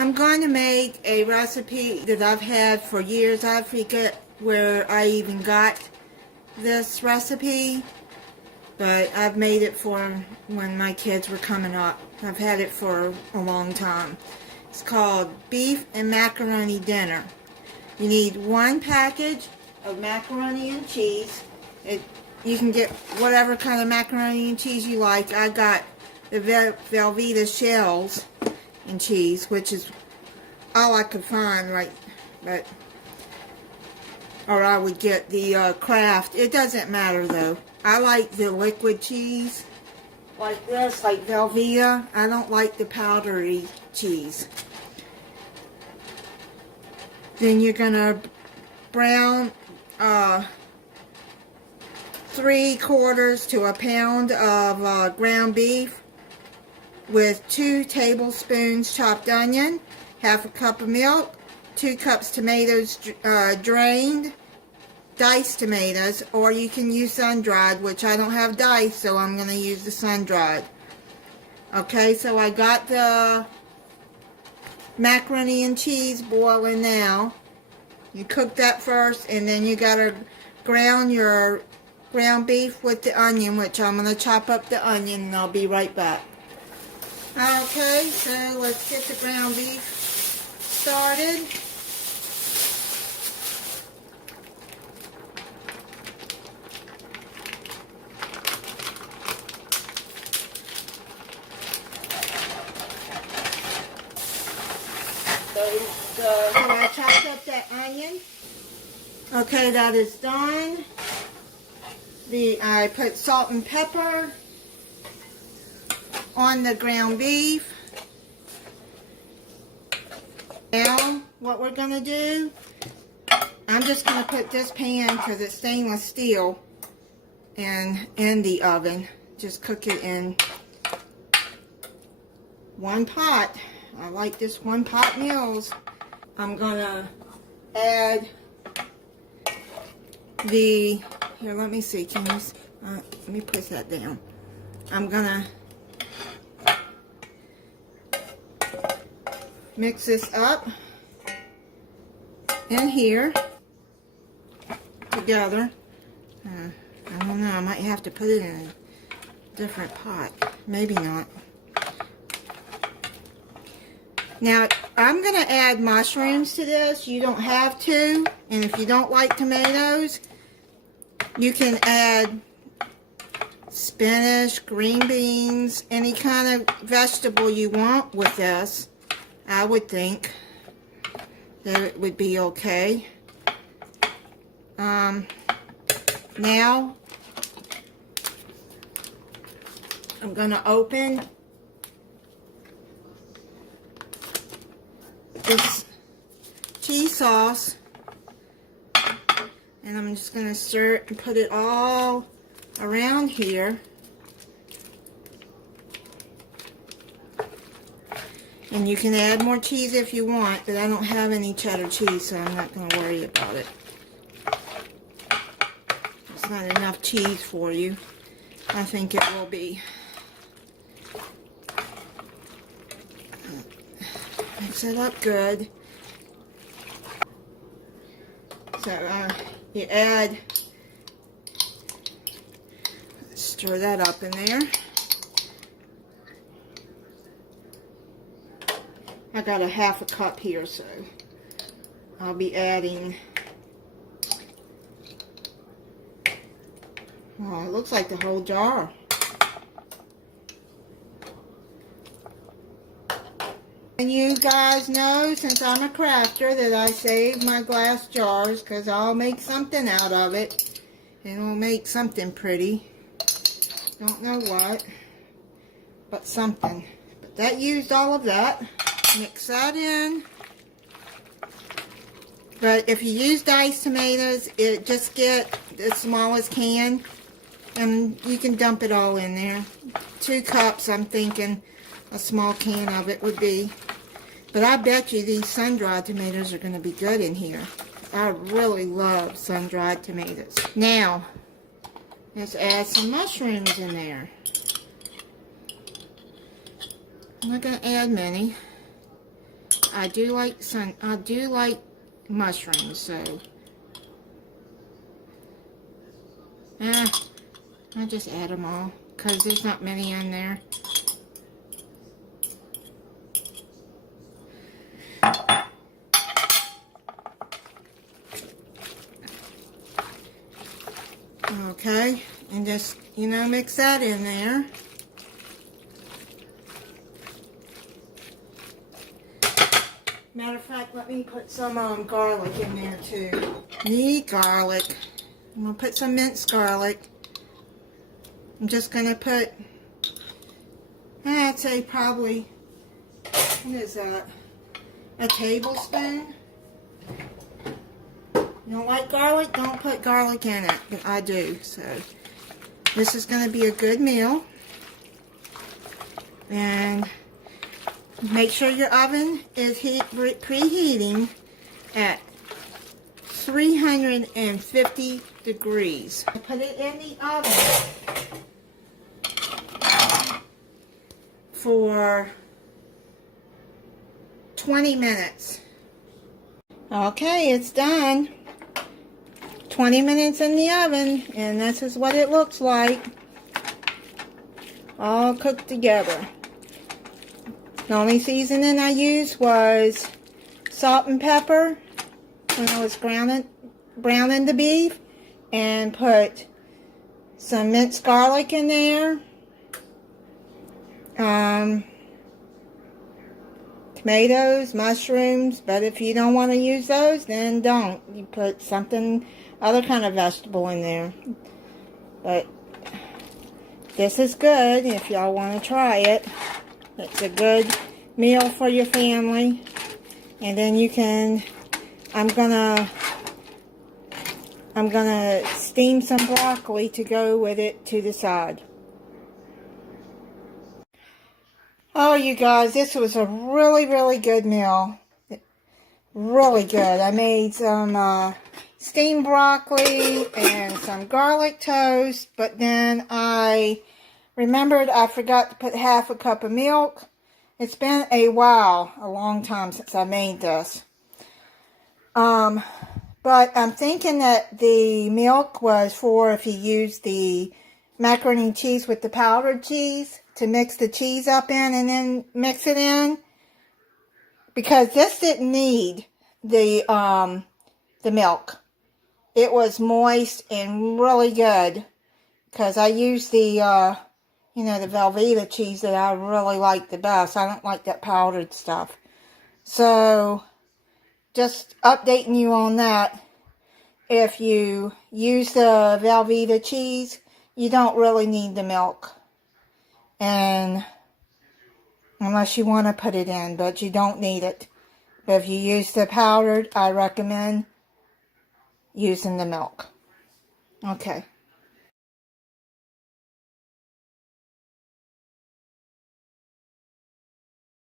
I'm going to make a recipe that I've had for years. I forget where I even got this recipe, but I've made it for when my kids were coming up. I've had it for a long time. It's called Beef and Macaroni Dinner. You need 1 package of macaroni and cheese. You can get whatever kind of macaroni and cheese you like. I got the Velveeta shells and cheese, which is all I could find, right? Or I would get the Kraft. It doesn't matter though. I like the liquid cheese, like this, like Velveeta. I don't like the powdery cheese. Then you're gonna brown 3/4 to a pound of ground beef with 2 tablespoons chopped onion, 1/2 cup of milk, 2 cups tomatoes drained, diced tomatoes, or you can use sun-dried, which I don't have diced, so I'm going to use the sun-dried. Okay, so I got the macaroni and cheese boiling now. You cook that first, and then you got to ground your ground beef with the onion, which I'm going to chop up the onion, and I'll be right back. Okay, so let's get the ground beef started. So I chopped up that onion. Okay, that is done. I put salt and pepper on the ground beef. Now, what we're going to do, I'm just going to put this pan, because it's stainless steel, in the oven. Just cook it in one pot. I like this one pot meals. I'm going to add here, let me see, let me push that down. I'm going to mix this up in here together. I don't know, I might have to put it in a different pot. Maybe not. Now, I'm going to add mushrooms to this. You don't have to. And if you don't like tomatoes, you can add spinach, green beans, any kind of vegetable you want with this. I would think that it would be okay. Now, I'm going to open this cheese sauce, and I'm just going to stir it and put it all around here. And you can add more cheese if you want, but I don't have any cheddar cheese, so I'm not going to worry about it. It's not enough cheese for you. I think it will be. Mix it up good. So you add, stir that up in there. I got a 1/2 cup here, so I'll be adding, oh, it looks like the whole jar. And you guys know, since I'm a crafter, that I save my glass jars, because I'll make something out of it. And it'll make something pretty. Don't know what, but something. But that used all of that. Mix that in. But if you use diced tomatoes, just get the smallest can, and you can dump it all in there. 2 cups, I'm thinking a small can of it would be. But I bet you these sun-dried tomatoes are going to be good in here. I really love sun-dried tomatoes. Now, let's add some mushrooms in there. I'm not going to add many. I do like mushrooms, so I'll just add them all because there's not many in there. Okay, and just, mix that in there. Matter of fact, let me put some garlic in there too. Need garlic. I'm going to put some minced garlic. I'm just going to put, I'd say probably, what is that? A tablespoon. You don't like garlic? Don't put garlic in it, but I do. So this is going to be a good meal. And make sure your oven is preheating at 350 degrees. Put it in the oven for 20 minutes. Okay, it's done. 20 minutes in the oven, and this is what it looks like. All cooked together. The only seasoning I used was salt and pepper when I was browning the beef, and put some minced garlic in there. Tomatoes, mushrooms, but if you don't want to use those, then don't. You put something, other kind of vegetable in there. But this is good if y'all want to try it. It's a good meal for your family. And then you can, I'm gonna steam some broccoli to go with it to the side. Oh, you guys, this was a really, really good meal. Really good. I made some steamed broccoli and some garlic toast, but then I remembered I forgot to put half a cup of milk. It's been a while, a long time since I made this. But I'm thinking that the milk was for if you use the macaroni and cheese with the powdered cheese, to mix the cheese up in and then mix it in. Because this didn't need the milk. It was moist and really good. Because I used the, the Velveeta cheese that I really like the best. I don't like that powdered stuff. So, just updating you on that. If you use the Velveeta cheese, you don't really need the milk. And unless you want to put it in, but you don't need it. But if you use the powdered, I recommend using the milk. Okay.